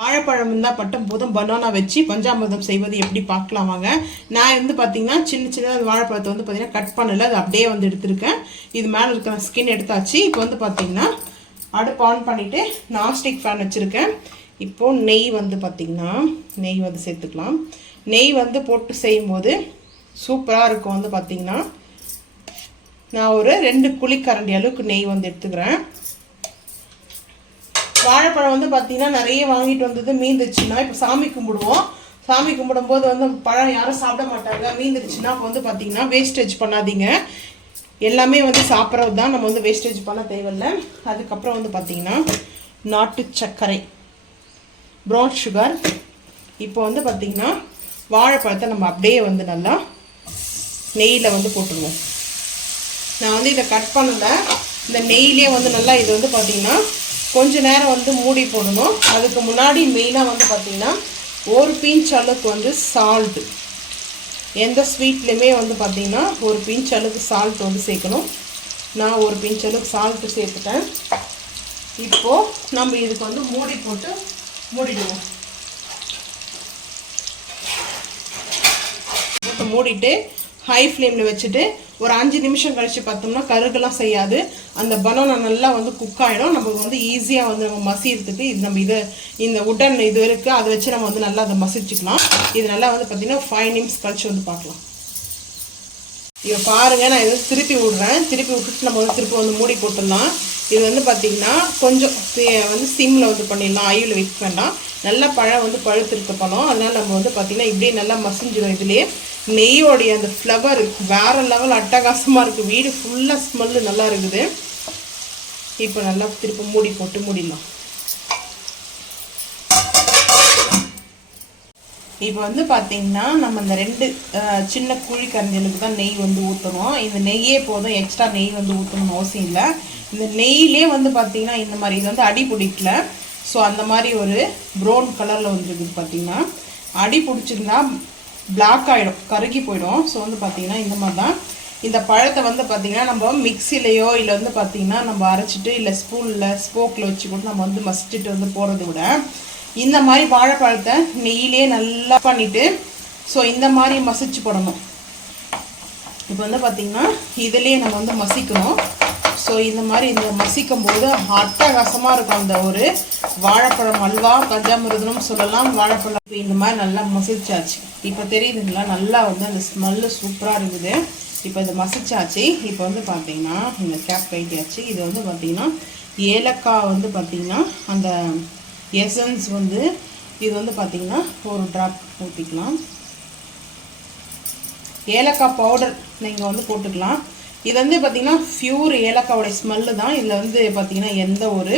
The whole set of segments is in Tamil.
வாழைப்பழம் இருந்தால் பட்டம் போதும் பனானா வச்சு பஞ்சாமிர்தம் செய்வது எப்படி பார்க்கலாம் வாங்க. நான் வந்து பார்த்தீங்கன்னா சின்ன சின்ன வாழைப்பழத்தை வந்து பார்த்தீங்கன்னா கட் பண்ணல அது அப்படியே வந்து எடுத்திருக்கேன். இது மேலே இருக்கிற ஸ்கின் எடுத்தாச்சு. இப்போ வந்து பார்த்தீங்கன்னா அடுப்பு ஆன் பண்ணிவிட்டு நான்ஸ்டிக் ஃபேன் வச்சுருக்கேன். இப்போது நெய் வந்து பார்த்திங்கன்னா நெய் வந்து சேர்த்துக்கலாம். நெய் வந்து போட்டு செய்யும்போது சூப்பராக இருக்கும் வந்து பார்த்திங்கன்னா நான் ஒரு ரெண்டு குழிக்கரண்டி அளவுக்கு நெய் வந்து எடுத்துக்கிறேன். வாழைப்பழம் வந்து பார்த்தீங்கன்னா நிறைய வாங்கிட்டு வந்தது மீந்துச்சுன்னா இப்போ சாமி கும்பிடுவோம். சாமி கும்பிடும்போது வந்து பழம் யாரும் சாப்பிட மாட்டாங்க. மீந்துருச்சுன்னா அப்போ வந்து பார்த்தீங்கன்னா வேஸ்டேஜ் பண்ணாதீங்க. எல்லாமே வந்து சாப்பிட்றது தான் நம்ம வந்து வேஸ்டேஜ் பண்ண தேவையில்லை. அதுக்கப்புறம் வந்து பார்த்தீங்கன்னா நாட்டு சர்க்கரை ப்ரௌன் சுகர் இப்போ வந்து பார்த்தீங்கன்னா வாழைப்பழத்தை நம்ம அப்படியே வந்து நல்லா நெய்யில் வந்து போட்டுருவோம். நான் வந்து இதை கட் பண்ணல. இந்த நெய்லேயே வந்து நல்லா இது வந்து பார்த்தீங்கன்னா கொஞ்ச நேரம் வந்து மூடி போடணும். அதுக்கு முன்னாடி மெயினாக வந்து பார்த்திங்கன்னா ஒரு பிஞ்ச் அளவுக்கு வந்து சால்ட்டு எந்த ஸ்வீட்லேயுமே வந்து பார்த்திங்கன்னா ஒரு பிஞ்ச் அளவுக்கு சால்ட் வந்து சேர்க்கணும். நான் ஒரு பிஞ்ச் அளவுக்கு சால்ட்டு சேர்த்துட்டேன். இப்போது நம்ம இதுக்கு வந்து மூடி போட்டு மூடிடுவோம். போட்டு மூடிட்டு ஹை ஃப்ளேமில் வச்சுட்டு ஒரு அஞ்சு நிமிஷம் கழித்து பார்த்தோம்னா கருகெல்லாம் செய்யாது. அந்த பனானா நல்லா வந்து குக் ஆகிடும் நமக்கு வந்து ஈஸியாக வந்து நம்ம மசிக்கிறதுக்கு இது நம்ம இது இந்த உடன் இது இருக்குது அதை வச்சு நம்ம வந்து நல்லா அதை மசிச்சுக்கலாம். இது நல்லா வந்து பார்த்திங்கன்னா ஃபைவ் நிமிஷம் கழிச்சு வந்து பார்க்கலாம். இதை பாருங்கள் நான் இதை திருப்பி விடுறேன். திருப்பி விட்டுட்டு நம்ம வந்து திருப்பி வந்து மூடி போட்டுடலாம். இது வந்து பார்த்திங்கன்னா கொஞ்சம் வந்து சிம்மில் வந்து பண்ணிடலாம். ஆயில் வைக்க வேண்டாம். நல்லா பழம் வந்து பழுத்திருக்க பழம். அதனால் நம்ம வந்து பார்த்திங்கன்னா இப்படியே நல்லா மசிஞ்சிடும் இதுலேயே. நெய்யோடைய அந்த ஃப்ளவர் வேற லெவல் அட்டகாசமாக இருக்குது வீடு ஃபுல்லாக ஸ்மெல்லு நல்லா இருக்குது. இப்போ நல்லா திருப்பி மூடி போட்டு மூடிடலாம். இப்போ வந்து பார்த்தீங்கன்னா நம்ம இந்த ரெண்டு சின்ன குழி கரண்டிகளுக்கு தான் நெய் வந்து ஊற்றுறோம் இந்த நெய்யே போதும். எக்ஸ்ட்ரா நெய் வந்து ஊற்றணும்னு அவசியம் இல்லை. இந்த நெய்யிலே வந்து பார்த்தீங்கன்னா இந்த மாதிரி இது வந்து அடி பிடிக்கல. ஸோ அந்த மாதிரி ஒரு ப்ரௌன் கலரில் வந்துருக்குது பார்த்தீங்கன்னா அடி பிடிச்சிருந்தா பிளாக் ஆகிடும் கருகி போயிடும். ஸோ வந்து பார்த்தீங்கன்னா இந்த மாதிரி தான் இந்த பழத்தை வந்து பார்த்தீங்கன்னா நம்ம மிக்சிலையோ இல்லை வந்து பார்த்தீங்கன்னா நம்ம அரைச்சிட்டு இல்லை ஸ்பூனில் ஸ்போக்கில் வச்சு கூட நம்ம வந்து மசிச்சுட்டு வந்து போகிறத விட இந்த மாதிரி வாழைப்பழத்தை நெய்யிலே நல்லா பண்ணிட்டு ஸோ இந்த மாதிரி மசிச்சு போடணும். இப்போ வந்து பார்த்தீங்கன்னா இதிலே நம்ம வந்து மசிக்கணும். ஸோ இந்த மாதிரி இந்த மசிக்கும் போது அட்டகாசமாக இருக்கும் அந்த ஒரு வாழைப்பழம் அல்வா கஞ்சாமிருதனும் சொல்லலாம். வாழைப்பழம் இந்த மாதிரி நல்லா மசிச்சாச்சு. இப்போ தெரியுதுங்களா நல்லா வந்து அந்த ஸ்மெல்லு சூப்பராக இருக்குது. இப்போ இது மசிச்சாச்சு. இப்போ வந்து பார்த்தீங்கன்னா இந்த கேப் கைட்டியாச்சு இது வந்து பார்த்தீங்கன்னா ஏலக்காய் வந்து பார்த்தீங்கன்னா அந்த எசன்ஸ் வந்து இது வந்து பார்த்தீங்கன்னா ஒரு ட்ராப் ஊற்றிக்கலாம் ஏலக்காய் பவுடர் நீங்கள் வந்து போட்டுக்கலாம். இது வந்து பார்த்திங்கன்னா ஃப்யூர் ஏலக்காவோடைய ஸ்மெல்லு தான். இதில் வந்து பார்த்திங்கன்னா எந்த ஒரு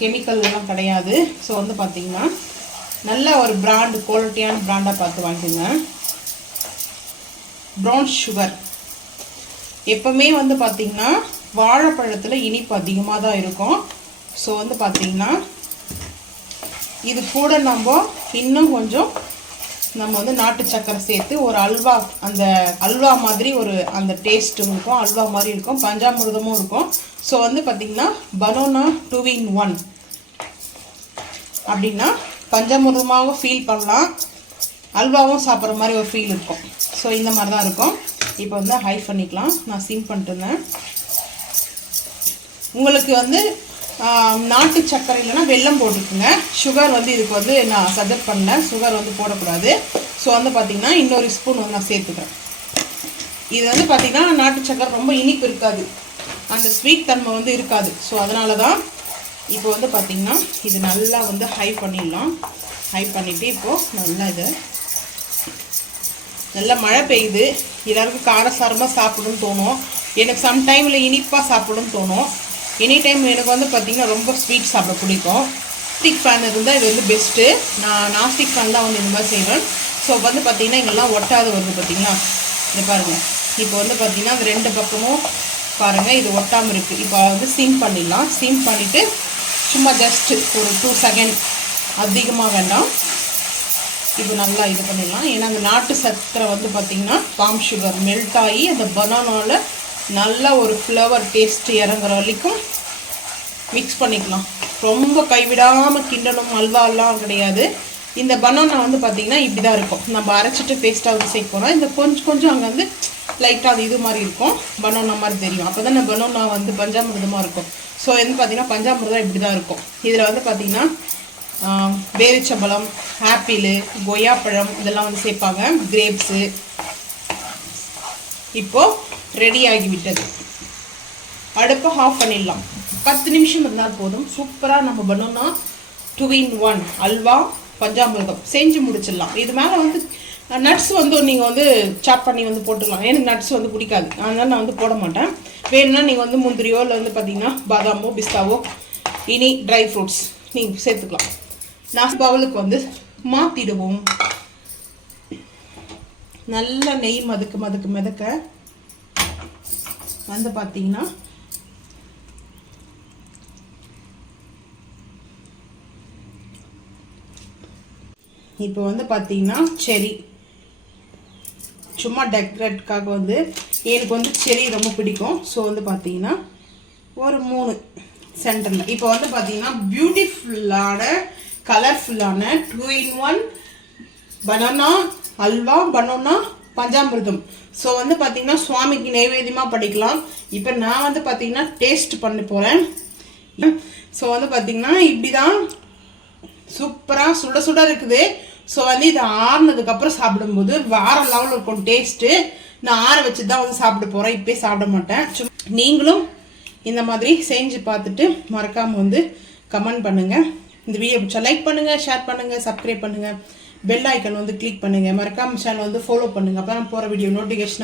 கெமிக்கல்லாம் கிடையாது. ஸோ வந்து பார்த்திங்கன்னா நல்ல ஒரு பிராண்டு குவாலிட்டியான பிராண்டாக பார்த்து வாங்கிக்கோங்க. ப்ரௌன் சுகர் எப்போவுமே வந்து பார்த்திங்கன்னா வாழைப்பழத்தில் இனிப்பு அதிகமாக தான் இருக்கும். ஸோ வந்து பார்த்தீங்கன்னா இது கூட நம்ம இன்னும் கொஞ்சம் நம்ம வந்து நாட்டு சக்கரை சேர்த்து ஒரு அல்வா அந்த அல்வா மாதிரி ஒரு அந்த டேஸ்ட்டும் இருக்கும். அல்வா மாதிரி இருக்கும். பஞ்சாமிரதமும் இருக்கும். ஸோ வந்து பார்த்திங்கன்னா பனோனா டூ இன் ஒன் அப்படின்னா பஞ்சாமிர்தமாகவும் ஃபீல் பண்ணலாம். அல்வாவும் சாப்பிட்ற மாதிரி ஒரு ஃபீல் இருக்கும். ஸோ இந்த மாதிரி தான் இருக்கும். இப்போ வந்து ஹை பண்ணிக்கலாம். நான் சிம் பண்ணிட்டு இருந்தேன். உங்களுக்கு வந்து நாட்டு சர்க்கரை இல்லைன்னா வெல்லம் போட்டுக்குங்க. சுகர் வந்து இதுக்கு வந்து நான் சஜெக்ட் பண்ணேன் சுகர் வந்து போடக்கூடாது. ஸோ வந்து பார்த்திங்கன்னா இன்னொரு ஸ்பூன் வந்து நான் சேர்த்துக்கிறேன். இது வந்து பார்த்திங்கன்னா நாட்டு சர்க்கரை ரொம்ப இனிப்பு இருக்காது. அந்த ஸ்வீட் தன்மை வந்து இருக்காது. ஸோ அதனால தான் இப்போ வந்து பார்த்திங்கன்னா இது நல்லா வந்து ஹை பண்ணிடலாம். ஹை பண்ணிவிட்டு இப்போது நல்லா இதை நல்லா மழை பெய்யுது. எல்லாருக்கும் காரசாரமாக சாப்பிடணும்னு தோணும். எனக்கு சம்டைமில் இனிப்பாக சாப்பிடணும்னு தோணும். எனி டைம் எனக்கு வந்து பார்த்திங்கன்னா ரொம்ப ஸ்வீட் சாப்பிட பிடிக்கும். ஸ்டிக் ஃபேன் இருந்தால் இது வந்து பெஸ்ட்டு நான் நாஸ்டிக் ஃபேன் தான் வந்து இந்த மாதிரி செய்வேன். ஸோ வந்து பார்த்திங்கன்னா இங்கெல்லாம் ஒட்டாத வருது பார்த்திங்களா இதை பாருங்கள் இப்போ வந்து பார்த்திங்கன்னா அந்த ரெண்டு பக்கமும் பாருங்கள் இது ஒட்டாமல் இருக்குது இப்போ வந்து சிம் பண்ணிடலாம். சிம் பண்ணிவிட்டு சும்மா ஜஸ்ட்டு ஒரு டூ செகண்ட் அதிகமாக வேண்டாம். இது நல்லா இது பண்ணிடலாம். ஏன்னா அந்த நாட்டு சர்க்கரை வந்து பார்த்திங்கன்னா பாம் சுகர் மெல்ட் ஆகி அந்த பனானாவில் நல்லா ஒரு ஃப்ளவர் டேஸ்ட் இறங்குற வரைக்கும் மிக்ஸ் பண்ணிக்கலாம். ரொம்ப கைவிடாமல் கிண்டணும் அல்வாலாம் கிடையாது. இந்த பனானா வந்து பார்த்திங்கன்னா இப்படி தான் இருக்கும். நம்ம அரைச்சிட்டு பேஸ்ட்டாக வந்து சேர்க்க போகிறோம் இந்த கொஞ்சம் கொஞ்சம் அங்கே வந்து லைட்டாக அது இது மாதிரி இருக்கும். பனானா மாதிரி தெரியும். அப்போ தான் பனானா வந்து பஞ்சாமிரதமாக இருக்கும். ஸோ வந்து பார்த்திங்கன்னா பஞ்சாமிரதம் இப்படி தான் இருக்கும். இதில் வந்து பார்த்திங்கன்னா வேரிச்சம்பழம் பேரிச்சம்பழம் ஆப்பிள் கொய்யாப்பழம் இதெல்லாம் வந்து சேர்ப்பாங்க. கிரேப்ஸு இப்போ ரெடி ஆகிவிட்டது. அடுப்பை ஆஃப் பண்ணிடலாம். பத்து நிமிஷம் இருந்தால் போதும். சூப்பராக நம்ம பண்ணோம்னா two in one halwa panchamirtham. செஞ்சு முடிச்சிடலாம். இது மேலே வந்து நட்ஸ் வந்து நீங்கள் வந்து சாப் பண்ணி வந்து போட்டுக்கலாம். எனக்கு நட்ஸ் வந்து பிடிக்காது. அதனால் நான் வந்து போட மாட்டேன். வேணும்னா நீங்கள் வந்து முந்திரியோ இல்லை வந்து பார்த்தீங்கன்னா பாதாமோ பிஸ்தாவோ இனி ட்ரை ஃப்ரூட்ஸ் நீங்கள் சேர்த்துக்கலாம். நான் பவுலுக்கு வந்து மாற்றிடுவோம் நல்ல நெய் மதுக்கு மதுக்கு மிதக்க வந்து பார்த்தீங்கன்னா இப்போ வந்து பார்த்தீங்கன்னா செரி சும்மா டெக்கரேட்காக வந்து எனக்கு வந்து செரி ரொம்ப பிடிக்கும். ஸோ வந்து பார்த்தீங்கன்னா ஒரு மூணு சென்டரில். இப்போ வந்து பார்த்தீங்கன்னா பியூட்டிஃபுல்லான கலர்ஃபுல்லான two in one banana halwa banana panchamirtham. So வந்து பார்த்தீங்கன்னா சுவாமிக்கு நைவேத்தியமாக படிக்கலாம். இப்போ நான் வந்து பார்த்தீங்கன்னா டேஸ்ட் பண்ண போகிறேன் ஸோ வந்து பார்த்தீங்கன்னா இப்படி தான் சூப்பராக சுட சுட இருக்குது. ஸோ வந்து இது ஆறுனதுக்கப்புறம் சாப்பிடும்போது வேற லெவலில் இருக்கும் டேஸ்ட்டு நான் ஆற வச்சு தான் வந்து சாப்பிட போகிறேன் இப்போயே சாப்பிட மாட்டேன். சும் நீங்களும் இந்த மாதிரி செஞ்சு பார்த்துட்டு மறக்காமல் வந்து கமெண்ட் பண்ணுங்கள் இந்த வீடியோ பிடிச்சா லைக் பண்ணுங்கள் ஷேர் பண்ணுங்கள் சப்ஸ்கிரைப் பண்ணுங்கள் பெல் ஐக்கன் வந்து கிளிக் பண்ணுங்கள் மறக்காம சேனல் வந்து ஃபாலோ பண்ணுங்கள் அப்போ நான் போகிற வீடியோ நோட்டிஃபிகேஷன்